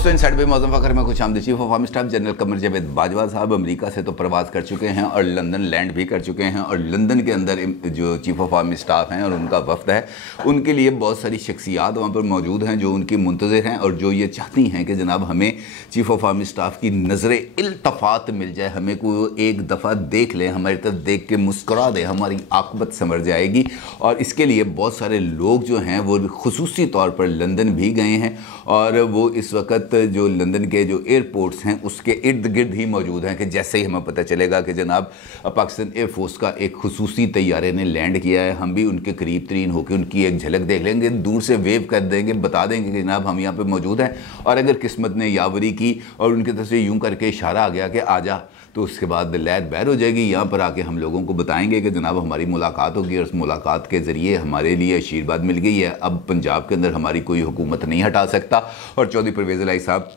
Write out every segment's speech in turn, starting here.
दोस्तों इनसाइड पे मौजूद फखर में खुश आमदीद। Chief of army staff general Qamar Javed Bajwa sahab America से तो प्रवास कर चुके हैं और लंदन लैंड भी कर चुके हैं और लंदन के अंदर जो चीफ ऑफ आर्मी स्टाफ हैं और उनका वफ्द है, उनके लिए बहुत सारी शख्सियात वहाँ पर मौजूद हैं जो उनकी मुंतज़िर हैं और जो ये चाहती हैं कि जनाब हमें चीफ ऑफ आर्मी स्टाफ की नज़र इल्तफ़ात मिल जाए, हमें कोई एक दफ़ा देख ले, हमारी तरफ देख के मुस्कुरा दे, हमारी आकबत संवर जाएगी। और इसके लिए बहुत सारे लोग जो हैं वो खुसूसी तौर पर लंदन भी गए हैं और वो इस वक्त जो लंदन के जो एयरपोर्ट्स हैं उसके इर्द गिर्द ही मौजूद हैं कि जैसे ही हमें पता चलेगा कि जनाब पाकिस्तान एयरफोर्स का एक खुसूसी तैयारे ने लैंड किया है, हम भी उनके करीब तरीन होकर उनकी एक झलक देख लेंगे, दूर से वेव कर देंगे, बता देंगे कि जनाब हम यहाँ पे मौजूद हैं। और अगर किस्मत ने यावरी की और उनकी तरफ से यूँ करके इशारा आ गया कि आ जा, तो उसके बाद लैद बैर हो जाएगी। यहाँ पर आके हम लोगों को बताएंगे कि जनाब हमारी मुलाकात होगी और उस मुलाकात के ज़रिए हमारे लिए आशीर्वाद मिल गई है, अब पंजाब के अंदर हमारी कोई हुकूमत नहीं हटा सकता। और चौधरी परवेज़ इलाही साहब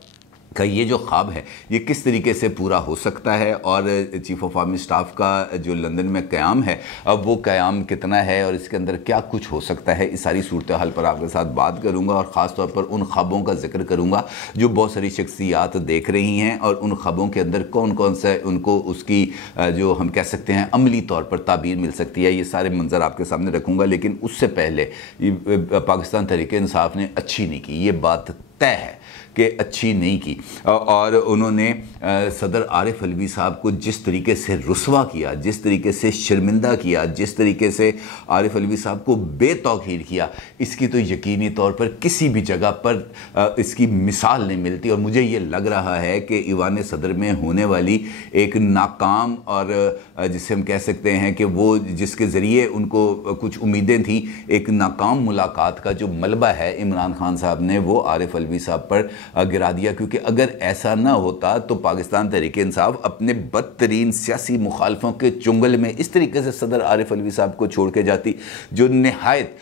का ये जो ख्वाब है ये किस तरीके से पूरा हो सकता है और चीफ ऑफ आर्मी स्टाफ का जो लंदन में क़याम है अब वो क़याम कितना है और इसके अंदर क्या कुछ हो सकता है, इस सारी सूरत हाल पर आपके साथ बात करूंगा और ख़ास तौर पर उन ख्वाबों का जिक्र करूंगा जो बहुत सारी शख्सियात देख रही हैं और उन ख्वाबों के अंदर कौन कौन सा उनको उसकी जो हम कह सकते हैं अमली तौर पर ताबीर मिल सकती है। ये सारे मंजर आपके सामने रखूँगा, लेकिन उससे पहले पाकिस्तान तहरीक इंसाफ ने अच्छी नहीं की, ये बात तय है कि अच्छी नहीं की। और उन्होंने सदर आरिफ अलवी साहब को जिस तरीके से रुस्वा किया, जिस तरीके से शर्मिंदा किया, जिस तरीके से आरिफ अलवी साहब को बेतौकीर किया, इसकी तो यकीनी तौर पर किसी भी जगह पर इसकी मिसाल नहीं मिलती। और मुझे ये लग रहा है कि ईवान सदर में होने वाली एक नाकाम और जिसे हम कह सकते हैं कि वो जिसके ज़रिए उनको कुछ उम्मीदें थी, एक नाकाम मुलाकात का जो मलबा है इमरान खान साहब ने वो आरिफ अलवी साहब पर गिरा दिया। क्योंकि अगर ऐसा ना होता तो पाकिस्तान तहरीक इंसाफ अपने बदतरीन सियासी मुखालफों के चुंगल में इस तरीके से सदर आरिफ अलवी साहब को छोड़ के जाती, जो नहायत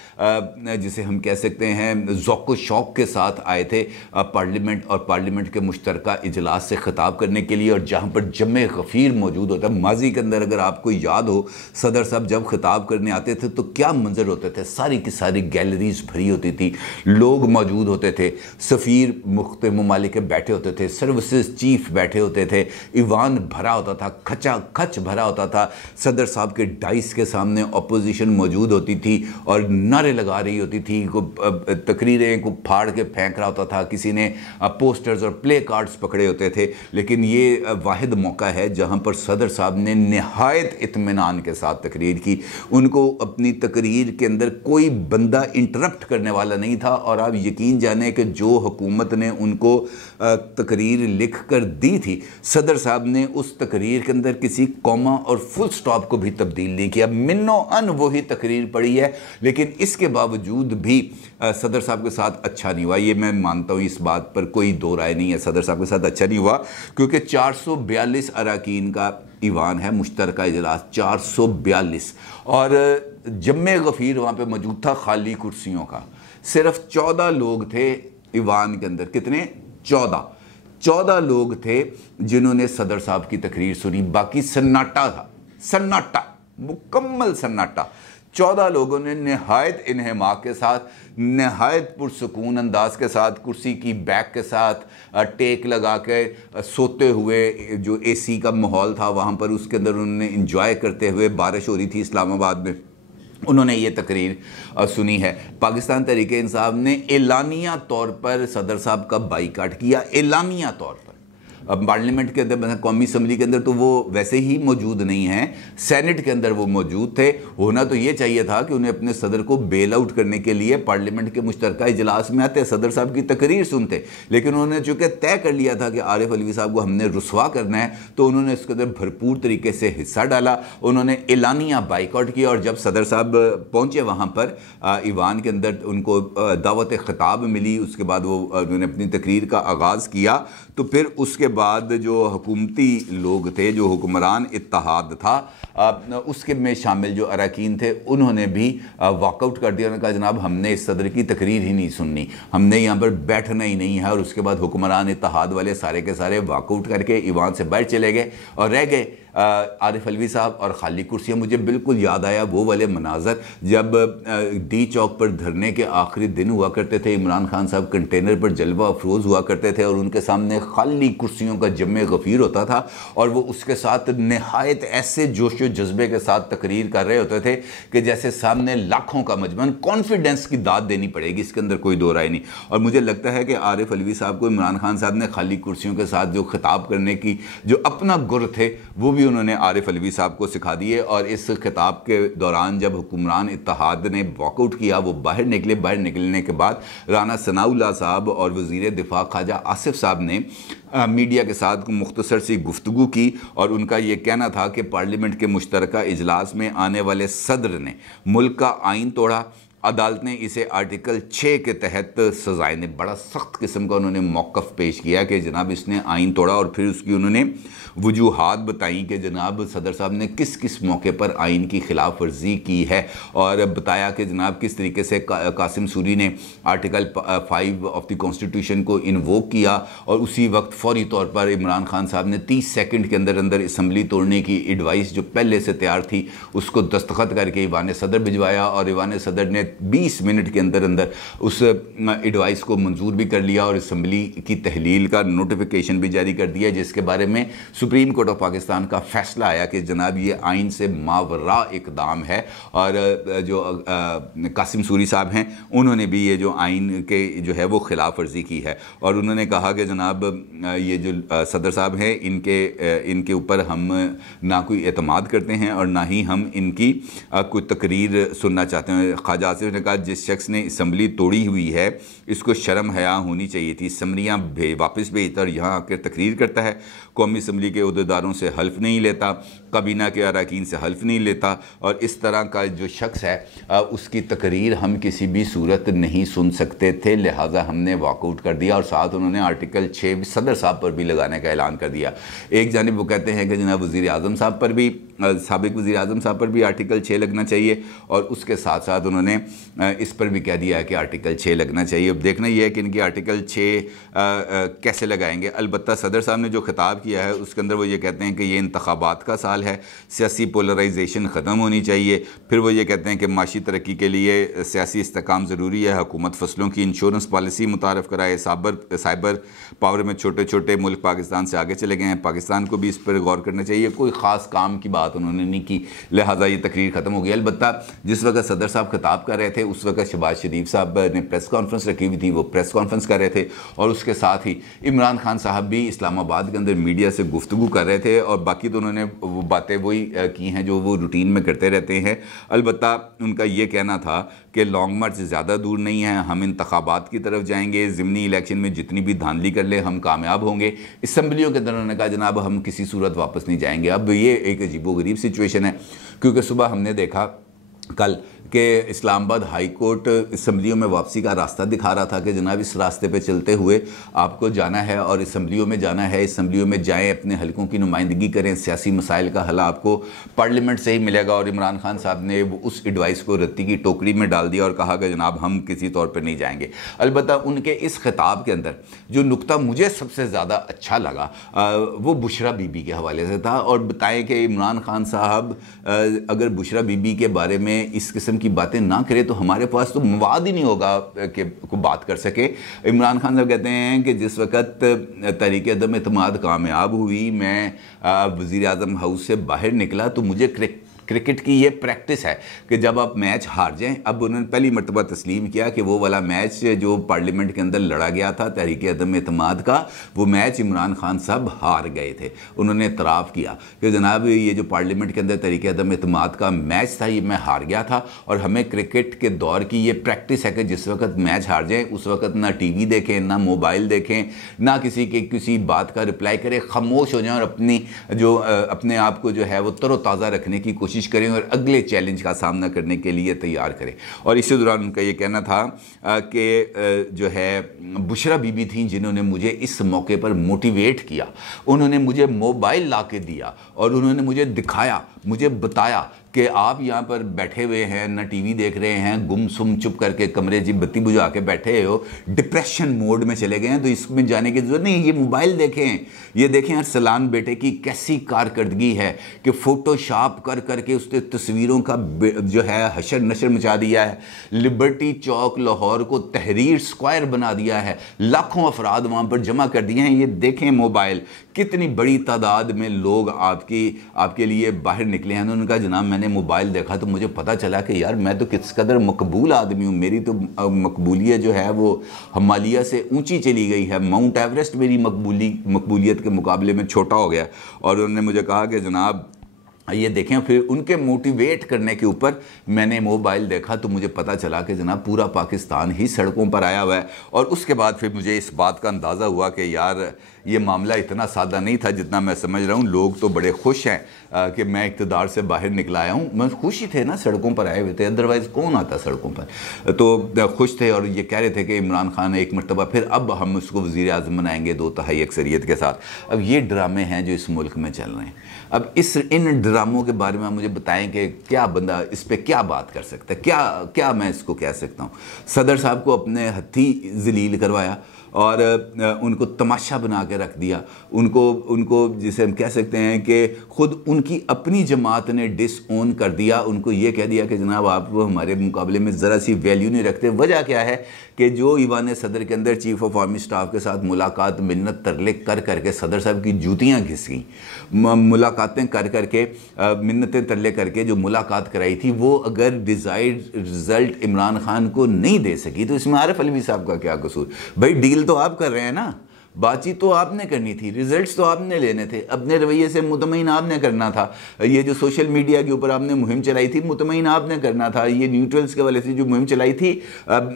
जिसे हम कह सकते हैं ज़ौक़ शौक़ के साथ आए थे पार्लियामेंट और पार्लियामेंट के मुश्तरका इजलास से ख़िताब करने के लिए, और जहाँ पर जमे गफ़ीर मौजूद होता। माजी के अंदर अगर आपको याद हो सदर साहब जब ख़िताब करने आते थे तो क्या मंजर होते थे, सारी की सारी गैलरीज भरी होती थी, लोग मौजूद होते थे, सफ़ीर मुख्तलिफ ममालिक बैठे होते थे, सर्विसेज चीफ बैठे होते थे, ईवान भरा होता था, खचा खच भरा होता था। सदर साहब के डाइस के सामने अपोजिशन मौजूद होती थी और नारे लगा रही होती थी, को तकरीरें को फाड़ के फेंक रहा होता था, किसी ने पोस्टर्स और प्ले कार्ड्स पकड़े होते थे। लेकिन ये वाहिद मौका है जहाँ पर सदर साहब ने नहायत इत्मीनान के साथ तकरीर की। उनको अपनी तकरीर के अंदर कोई बंदा इंटरप्ट करने वाला नहीं था और आप यकीन जाने कि जो हुकूमत ने उनको तकरीर लिख कर दी थी, सदर साहब ने उस तकरीर के अंदर किसी कॉमा और फुल स्टॉप को भी तब्दील नहीं किया, मिन्नो अन वही तकरीर पड़ी है। लेकिन इसके बावजूद भी सदर साहब के साथ अच्छा नहीं हुआ, ये मैं मानता हूँ, इस बात पर कोई दो राय नहीं है, सदर साहब के साथ अच्छा नहीं हुआ। क्योंकि 442 अरकान का ईवान है, मुश्तरका इजलास 442, और जम्मे गफ़ीर वहाँ पे मौजूद था खाली कुर्सियों का। सिर्फ 14 लोग थे ईवान के अंदर, कितने? 14 लोग थे जिन्होंने सदर साहब की तकरीर सुनी, बाकी सन्नाटा था, सन्नाटा, मुकम्मल सन्नाटा। 14 लोगों ने नहायत इन्हमाक के साथ, नहायत पुरसकून अंदाज के साथ, कुर्सी की बैक के साथ टेक लगा के सोते हुए, जो एसी का माहौल था वहाँ पर उसके अंदर उन्होंने इंजॉय करते हुए, बारिश हो रही थी इस्लामाबाद में, उन्होंने ये तकरीर सुनी है। पाकिस्तान तहरीक इंसाफ ने एलानिया तौर पर सदर साहब का बाईकाट किया, एलानिया तौर पर। अब पार्लियामेंट के अंदर, कौमी असम्बली के अंदर तो वो वैसे ही मौजूद नहीं हैं, सेनेट के अंदर वो मौजूद थे। होना तो ये चाहिए था कि उन्हें अपने सदर को बेल आउट करने के लिए पार्लियामेंट के मुश्तरका इजलास में आते, सदर साहब की तकरीर सुनते। लेकिन उन्होंने चूँकि तय कर लिया था कि आरिफ अलवी साहब को हमने रुसवा करना है, तो उन्होंने इसके अंदर भरपूर तरीके से हिस्सा डाला, उन्होंने एलानिया बाइकआउट किया। और जब सदर साहब पहुँचे वहाँ पर ईवान के अंदर, उनको दावत खिताब मिली, उसके बाद वो उन्होंने अपनी तकरीर का आगाज़ किया। तो फिर उसके बाद जो हुकूमती लोग थे, जो हुक्मरान इत्तेहाद था, उसके में शामिल जो अरकान थे, उन्होंने भी वॉकआउट कर दिया। उन्होंने कहा जनाब हमने इस सदर की तकरीर ही नहीं सुननी, हमने यहाँ पर बैठना ही नहीं है। और उसके बाद हुक्मरान इत्तेहाद वाले सारे के सारे वॉकआउट करके ईवान से बाहर चले गए और रह गए आरिफ अलवी साहब और खाली कुर्सियाँ, मुझे बिल्कुल याद आया वो वाले मनाजर जब डी चौक पर धरने के आखिरी दिन हुआ करते थे, इमरान खान साहब कंटेनर पर जलवा अफरोज़ हुआ करते थे और उनके सामने खाली कुर्सियों का जमे गफ़ीर होता था और वो उसके साथ नहायत ऐसे जोश व जज्बे के साथ तकरीर कर रहे होते थे कि जैसे सामने लाखों का मजमा, कॉन्फिडेंस की दाद देनी पड़ेगी, इसके अंदर कोई दो राय नहीं। और मुझे लगता है कि आरिफ अलवी साहब को इमरान खान साहब ने खाली कुर्सियों के साथ जो खिताब करने की जो अपना गुर थे वो भी उन्होंने आरिफ अलवी साहब को सिखा दिए। और इस खिताब के दौरान जब हुक्मरान इत्तेहाद ने वॉकआउट किया, वो बाहर निकले, बाहर निकलने के बाद राना सनाउल्लाह साहब और वज़ीर दिफा ख्वाजा आसिफ साहब ने मीडिया के साथ मुख्तसर सी गुफ्तगू की और उनका ये कहना था कि पार्लियामेंट के मुश्तरका इजलास में आने वाले सदर ने मुल्क का आइन तोड़ा, अदालत ने इसे आर्टिकल 6 के तहत सजाए ने, बड़ा सख्त किस्म का उन्होंने मौक़िफ़ पेश किया कि जनाब इसने आइन तोड़ा और फिर उसकी उन्होंने वजूहात बताई कि जनाब सदर साहब ने किस किस मौके पर आइन की खिलाफ वर्जी की है और बताया कि जनाब किस तरीके से कासिम सूरी ने आर्टिकल 5 ऑफ द कॉन्स्टिट्यूशन को इन्वोक किया और उसी वक्त फौरी तौर पर इमरान खान साहब ने 30 सेकंड के अंदर अंदर असम्बली तोड़ने की एडवाइस जो पहले से तैयार थी उसको दस्तखत करके ईवान सदर भिजवाया और ईवान सदर ने 20 मिनट के अंदर अंदर उस एडवाइस को मंजूर भी कर लिया और असम्बली की तहलील का नोटिफिकेशन भी जारी कर दिया, जिसके बारे में सुप्रीम कोर्ट ऑफ पाकिस्तान का फैसला आया कि जनाब ये आइन से मावरा इकदाम है। और जो कासिम सूरी साहब हैं उन्होंने भी ये जो आइन के जो है वो खिलाफ वर्जी की है और उन्होंने कहा कि जनाब ये जो सदर साहब हैं इनके ऊपर हम ना कोई एतमाद करते हैं और ना ही हम इनकी कोई तकरीर सुनना चाहते हैं। ख्वाजा आसिफ ने कहा जिस शख्स ने असम्बली तोड़ी हुई है इसको शर्म हया होनी चाहिए थी, असम्बलियाँ वापस भेजता और यहाँ आकर तकरीर करता है, कौमी असम्बली के अहदेदारों से हल्फ नहीं लेता, काबीना के अरकान से हल्फ नहीं लेता और इस तरह का जो शख्स है उसकी तकरीर हम किसी भी सूरत नहीं सुन सकते थे, लिहाजा हमने वॉकआउट कर दिया। और साथ उन्होंने आर्टिकल 6 सदर साहब पर भी लगाने का ऐलान कर दिया। एक जानिब वो कहते हैं कि जनाब वज़ीर आज़म साहब पर भी, साबिक़ वज़ीर आज़म साहब पर भी आर्टिकल 6 लगना चाहिए और उसके साथ साथ उन्होंने इस पर भी कह दिया है कि आर्टिकल 6 लगना चाहिए। अब देखना यह है कि इनकी आर्टिकल 6 कैसे लगाएंगे। अलबत्ता सदर साहब ने जो खिताब किया है उसके अंदर वो ये कहते हैं कि ये इंतखाबात का साल है, सियासी पोलराइजेशन ख़त्म होनी चाहिए। फिर वो ये कहते हैं कि माशी तरक्की के लिए सियासी इस्तेकाम ज़रूरी है, हुकूमत फसलों की इंश्योरेंस पॉलिसी मुतारफ़ कराए, साइबर पावर में छोटे छोटे मुल्क पाकिस्तान से आगे चले गए हैं, पाकिस्तान को भी इस पर गौर करना चाहिए। कोई ख़ास काम की बात उन्होंने नहीं की, लिहाजा ये तकरीर ख़त्म हो गई। अलबत्ता जिस वक्त सदर साहब खिताब कर रहे थे उस वक्त शहबाज शरीफ साहब ने प्रेस कॉन्फ्रेंस रखी हुई थी, वो प्रेस कॉन्फ्रेंस कर रहे थे और उसके साथ ही इमरान खान साहब भी इस्लामाबाद के अंदर मीडिया से गुफ्तगू कर रहे थे और बाकी तो उन्होंने वो बातें वही की हैं जो वो रूटीन में करते रहते हैं। अलबत्ता उनका ये कहना था कि लॉन्ग मार्च ज़्यादा दूर नहीं है, हम इंतखाबात की तरफ जाएंगे, ज़िमनी इलेक्शन में जितनी भी धांधली कर ले हम कामयाब होंगे। असम्बलियों के अंदर उन्होंने कहा जनाब हम किसी सूरत वापस नहीं जाएंगे। अब ये एक अजीबोगरीब सिचुएशन है क्योंकि सुबह हमने देखा कल कि इस्लामाबाद हाई कोर्ट असम्बलियों में वापसी का रास्ता दिखा रहा था कि जनाब इस रास्ते पे चलते हुए आपको जाना है और असम्बलियों में जाना है, असम्बलियों में जाएं, अपने हलकों की नुमाइंदगी करें, सियासी मसाइल का हल आपको पार्लियामेंट से ही मिलेगा। और इमरान खान साहब ने उस एडवाइस को रत्ती की टोकरी में डाल दिया और कहा कि जनाब हम किसी तौर पर नहीं जाएंगे। अलबत्ता उनके इस खिताब के अंदर जो नुक्ता मुझे सबसे ज़्यादा अच्छा लगा वो बुशरा बीबी के हवाले से था और बताएं कि इमरान खान साहब अगर बुशरा बीबी के बारे में इस किस्म की बातें ना करें तो हमारे पास तो मवाद ही नहीं होगा कि को बात कर सके। इमरान खान साहब कहते हैं कि जिस वक़्त तहरीक अदम एतमाद कामयाब हुई, मैं वज़ीर आज़म हाउस से बाहर निकला तो मुझे क्रिकेट की ये प्रैक्टिस है कि जब आप मैच हार जाएं, अब उन्होंने पहली मरतबा तस्लीम किया कि वो वाला मैच जो पार्लियामेंट के अंदर लड़ा गया था तहरीक अदम एतमाद का, वो मैच इमरान खान साहब हार गए थे। उन्होंने इतराफ़ किया कि जनाब ये जो पार्लियामेंट के अंदर तहरीक अदम एतमाद का मैच था ये मैं हार गया था और हमें क्रिकेट के दौर की ये प्रैक्टिस है कि जिस वक्त मैच हार जाएँ उस वक्त ना TV देखें, ना मोबाइल देखें, ना किसी बात का रिप्लाई करें, खामोश हो जाएँ और अपने आप को जो है वो तरोताज़ा रखने की कोशिश करें और अगले चैलेंज का सामना करने के लिए तैयार करें। और इसी दौरान उनका ये कहना था कि जो है बुशरा बीबी थी जिन्होंने मुझे इस मौके पर मोटिवेट किया, उन्होंने मुझे मोबाइल ला के दिया और उन्होंने मुझे दिखाया, मुझे बताया कि आप यहाँ पर बैठे हुए हैं, ना टीवी देख रहे हैं, गुमसुम चुप करके कमरे जी बत्ती बुझा के बैठे हो, डिप्रेशन मोड में चले गए हैं, तो इसमें जाने की जरूरत नहीं। ये मोबाइल देखें, ये देखें अरसलान बेटे की कैसी कारकर्दगी है कि फोटोशॉप कर करके उसने तस्वीरों का जो है हशर नशर मचा दिया है। लिबर्टी चौक लाहौर को तहरीर स्क्वायर बना दिया है, लाखों अफराद वहाँ पर जमा कर दिए हैं। ये देखें मोबाइल, कितनी बड़ी तादाद में लोग आपके लिए बाहर निकले हैं। उन्होंने कहा जनाब मैंने मोबाइल देखा तो मुझे पता चला कि यार मैं तो किस कदर मकबूल आदमी हूँ, मेरी तो मकबूलियत जो है वो हिमालय से ऊंची चली गई है, माउंट एवरेस्ट मेरी मकबूलियत के मुकाबले में छोटा हो गया। और उन्होंने मुझे कहा कि जनाब ये देखें, फिर उनके मोटिवेट करने के ऊपर मैंने मोबाइल देखा तो मुझे पता चला कि जनाब पूरा पाकिस्तान ही सड़कों पर आया हुआ है। और उसके बाद फिर मुझे इस बात का अंदाज़ा हुआ कि यार ये मामला इतना सादा नहीं था जितना मैं समझ रहा हूँ। लोग तो बड़े खुश हैं कि मैं इक़्तिदार से बाहर निकला आया हूँ। मैं खुश ही थे ना, सड़कों पर आए हुए थे, अदरवाइज़ कौन आता सड़कों पर। तो खुश थे और ये कह रहे थे कि इमरान खान एक मरतबा फिर अब हम उसको वज़ीर आज़म बनाएंगे 2/3 अक्सरियत के साथ। अब ये ड्रामे हैं जो इस मुल्क में चल रहे हैं। अब इन ड्रामों के बारे में मुझे बताएं कि क्या बंदा इस पर क्या बात कर सकता है, क्या मैं इसको कह सकता हूँ। सदर साहब को अपने हत्थी जलील करवाया और उनको तमाशा बना के रख दिया। उनको जिसे हम कह सकते हैं कि ख़ुद उनकी अपनी जमात ने डिसओन कर दिया। उनको ये कह दिया कि जनाब आप हमारे मुकाबले में ज़रा सी वैल्यू नहीं रखते। वजह क्या है कि जो ईवान सदर के अंदर चीफ़ ऑफ आर्मी स्टाफ के साथ मुलाकात मिन्नत तरले कर करके सदर साहब की जूतियाँ घिस गई। मुलाकातें कर करके मिन्नतें तरले करके जो मुलाकात कराई थी वो अगर डिज़ायर्ड रिज़ल्ट इमरान खान को नहीं दे सकी तो इसमें आरिफ अलवी साहब का क्या कसूर। भाई डील तो आप कर रहे हैं ना, बातचीत तो आपने करनी थी, रिजल्ट्स तो आपने लेने थे, अपने रवैये से मुतमईन आपने करना था। ये जो सोशल मीडिया के ऊपर आपने मुहिम चलाई थी मुतमईन आपने करना था। ये न्यूट्रल्स के वाले से जो मुहिम चलाई थी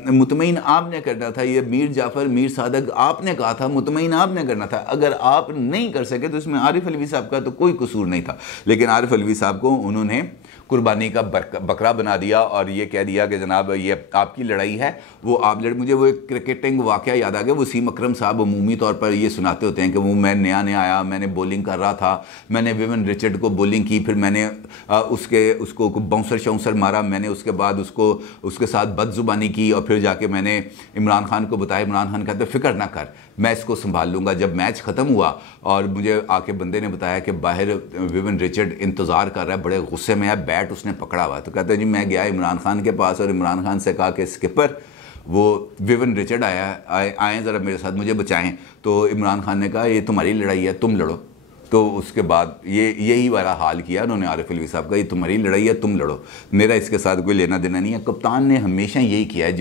मुतमईन आपने करना था। ये मीर जाफ़र मीर सादक आपने कहा था मुतमईन आपने करना था। अगर आप नहीं कर सके तो इसमें आरिफ अलवी साहब का तो कोई कसूर नहीं था। लेकिन आरिफ अलवी साहब को उन्होंने कुर्बानी का बकरा बना दिया और ये कह दिया कि जनाब ये आपकी लड़ाई है, वो आप लड़। मुझे वो एक क्रिकेटिंग वाक़या याद आ गया। वसीम अकरम साहब अमूमी तौर पर ये सुनाते होते हैं कि वो मैं नया आया, मैंने बॉलिंग कर रहा था, मैंने विविन रिचर्ड को बॉलिंग की, फिर मैंने उसको बाउंसर शाउंसर मारा, मैंने उसके बाद उसके साथ बदजुबानी की और फिर जाके मैंने इमरान खान को बताया। इमरान खान कहते फ़िक्र ना कर, मैं इसको संभाल लूँगा। जब मैच ख़त्म हुआ और मुझे आके बंदे ने बताया कि बाहर विविन रिचर्ड इंतज़ार कर रहा है, बड़े गुस्से में है, बैट उसने पकड़ा हुआ। तो कहते हैं जी मैं गया इमरान खान के पास और इमरान खान से कहा कि स्किपर वो विविन रिचर्ड आए ज़रा मेरे साथ, मुझे बचाएं। तो इमरान खान ने कहा ये तुम्हारी लड़ाई है, तुम लड़ो। तो उसके बाद यही वाला हाल किया उन्होंने आरिफ अलवी साहब का, ये तुम्हारी लड़ाई है, तुम लड़ो, मेरा इसके साथ कोई लेना देना नहीं है। कप्तान ने हमेशा यही किया है,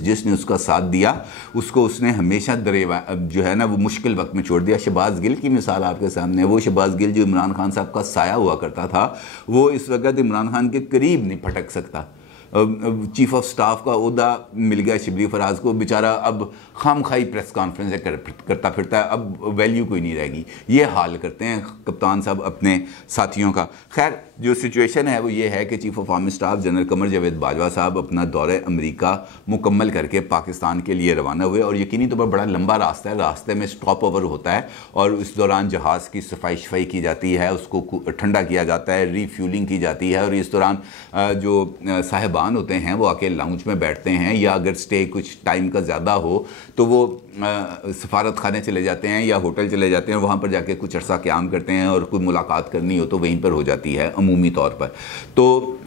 जिसने उसका साथ दिया उसको उसने हमेशा जो है ना वो मुश्किल वक्त में छोड़ दिया। शहबाज गिल की मिसाल आपके सामने है। वो शहबाज गिल जो इमरान खान साहब का साया हुआ करता था, वो इस वक्त इमरान खान के करीब नहीं फटक सकता। चीफ ऑफ स्टाफ का ओहदा मिल गया शिबली फराज को, बेचारा अब खामखाई प्रेस कॉन्फ्रेंस करता फिरता है, अब वैल्यू कोई नहीं रहेगी। ये हाल करते हैं कप्तान साहब अपने साथियों का। खैर जो सिचुएशन है वो ये है कि chief of army staff general Qamar Javed Bajwa sahab अपना दौरे अमेरिका मुकम्मल करके पाकिस्तान के लिए रवाना हुए और यकीनी तौर पर बड़ा लंबा रास्ता है, रास्ते में स्टॉप ओवर होता है और इस दौरान जहाज़ की सफाई शफाई की जाती है, उसको ठंडा किया जाता है, रीफ्यूलिंग की जाती है और इस दौरान जो साहिबान होते हैं वो आके लाउंज में बैठते हैं या अगर स्टे कुछ टाइम का ज़्यादा हो तो वो सफारत खाने चले जाते हैं या होटल चले जाते हैं, वहाँ पर जाके कुछ अर्सा क़याम करते हैं और कोई मुलाकात करनी हो तो वहीं पर हो जाती है अमूमी तौर पर। तो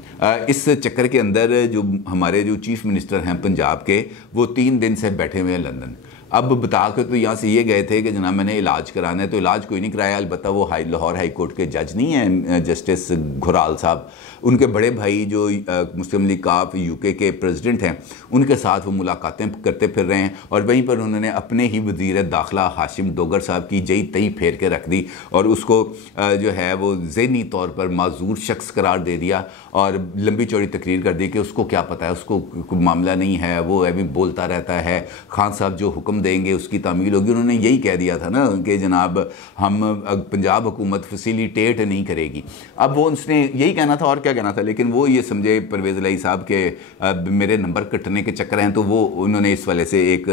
इस चक्कर के अंदर जो हमारे जो चीफ़ मिनिस्टर हैं पंजाब के, वो 3 दिन से बैठे हुए हैं लंदन। अब बता के तो यहाँ से ये गए थे कि जनाब मैंने इलाज कराना है, तो इलाज कोई नहीं कराया। अलबत्ता वो लाहौर हाई कोर्ट के जज नहीं हैं जस्टिस घुराल साहब, उनके बड़े भाई जो मुस्लिम लीग काफ यूके के प्रेसिडेंट हैं, उनके साथ वो मुलाकातें करते फिर रहे हैं और वहीं पर उन्होंने अपने ही वज़ीर दाखिला हाशिम डोगर साहब की जई तई फेर के रख दी और उसको जो है वो ज़हनी तौर पर माजूर शख्स करार दे दिया और लंबी चौड़ी तकरीर कर दी कि उसको क्या पता है, उसको कोई मामला नहीं है, वो अभी बोलता रहता है, खान साहब जो हुक्म हम देंगे, उसकी तामील होगी। उन्होंने यही कह दिया था ना कि जनाब हम पंजाब हुकूमत फैसिलिटेट नहीं करेगी। अब वो उसने यही कहना था और क्या कहना था, लेकिन वो ये समझे परवेज़ इलाही साहब के मेरे नंबर कटने के चक्कर हैं, तो वो उन्होंने इस वाले से एक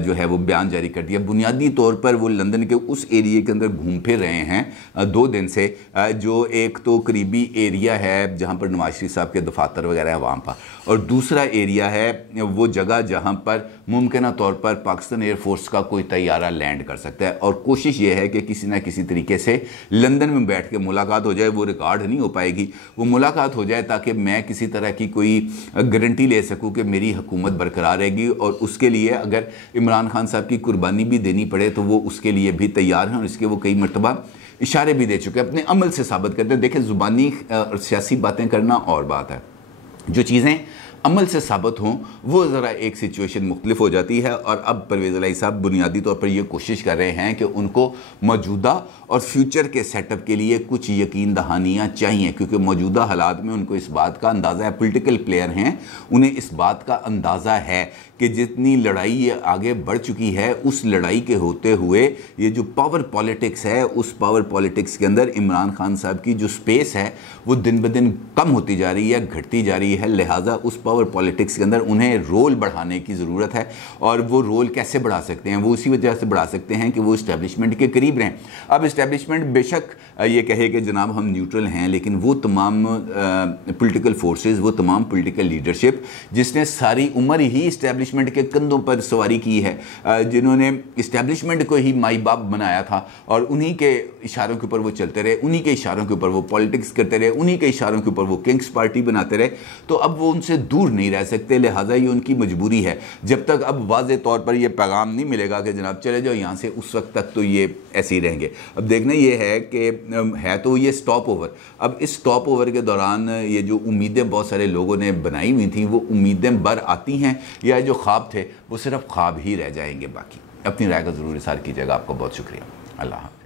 जो है वो बयान जारी कर दिया। बुनियादी तौर पर वो लंदन के उस एरिए के अंदर घूम फिर रहे हैं 2 दिन से, जो एक तो करीबी एरिया है जहाँ पर नवाज शरीफ साहब के दफातर वगैरह है वहाँ पर, और दूसरा एरिया है वो जगह जहाँ पर मुमकिन तौर पर पाकिस्तान एयरफोर्स का कोई तैयारा लैंड कर सकता है। और कोशिश ये है कि किसी ना किसी तरीके से लंदन में बैठ के मुलाकात हो जाए। वो रिकॉर्ड नहीं हो पाएगी, वो मुलाकात हो जाए ताकि मैं किसी तरह की कोई गारंटी ले सकूं कि मेरी हुकूमत बरकरार रहेगी, और उसके लिए अगर इमरान खान साहब की कुर्बानी भी देनी पड़े तो वो उसके लिए भी तैयार हैं। और इसके वो कई मरतबा इशारे भी दे चुके हैं, अपने अमल से साबित करते हैं। देखें, ज़ुबानी और सियासी बातें करना और बात है, जो चीज़ें अमल से साबित हों वो ज़रा एक सिचुएशन मुख्तलिफ हो जाती है। और अब परवेज़ इलाही साहब बुनियादी तौर पर ये कोशिश कर रहे हैं कि उनको मौजूदा और फ्यूचर के सेटअप के लिए कुछ यकीन दहानियाँ चाहिए, क्योंकि मौजूदा हालात में उनको इस बात का अंदाज़ा है, पॉलिटिकल प्लेयर हैं, उन्हें इस बात का अंदाज़ा है कि जितनी लड़ाई ये आगे बढ़ चुकी है, उस लड़ाई के होते हुए ये जो पावर पॉलिटिक्स है, उस पावर पॉलिटिक्स के अंदर इमरान खान साहब की जो स्पेस है वो दिन ब दिन कम होती जा रही है, घटती जा रही है। लिहाजा उस पावर पॉलिटिक्स के अंदर उन्हें रोल बढ़ाने की ज़रूरत है। और वो रोल कैसे बढ़ा सकते हैं? वो उसी वजह से बढ़ा सकते हैं कि वो इस्टेब्लिशमेंट के करीब रहें। अब इस्टेब्लिशमेंट बेशक ये कहे कि जनाब हम न्यूट्रल हैं, लेकिन वो तमाम पॉलिटिकल फोर्सेस, वो तमाम पॉलिटिकल लीडरशिप जिसने सारी उम्र ही इस्टेब्लिशमेंट के कंधों पर सवारी की है, जिन्होंने इस्टेब्लिशमेंट को ही माई बाप बनाया था और उन्हीं के इशारों के ऊपर वो चलते रहे, उन्हीं के इशारों के ऊपर वो पॉलिटिक्स करते रहे, उन्हीं के इशारों के ऊपर वो किंग्स पार्टी बनाते रहे, तो अब वो उनसे दूर नहीं रह सकते। लिहाजा ये उनकी मजबूरी है। जब तक अब वाज़े तौर पर ये पैगाम नहीं मिलेगा कि जनाब चले जाओ यहाँ से, उस वक्त तक तो ये ऐसे ही रहेंगे। अब देखना ये है कि है तो ये स्टॉप ओवर। अब इस स्टॉप ओवर के दौरान ये जो उम्मीदें बहुत सारे लोगों ने बनाई हुई थी, वो उम्मीदें बर आती हैं या जो ख्वाब थे वो सिर्फ ख्वाब ही रह जाएंगे। बाकी अपनी राय का ज़रूर इज़हार कीजिएगा। आपको बहुत शुक्रिया। अल्लाह।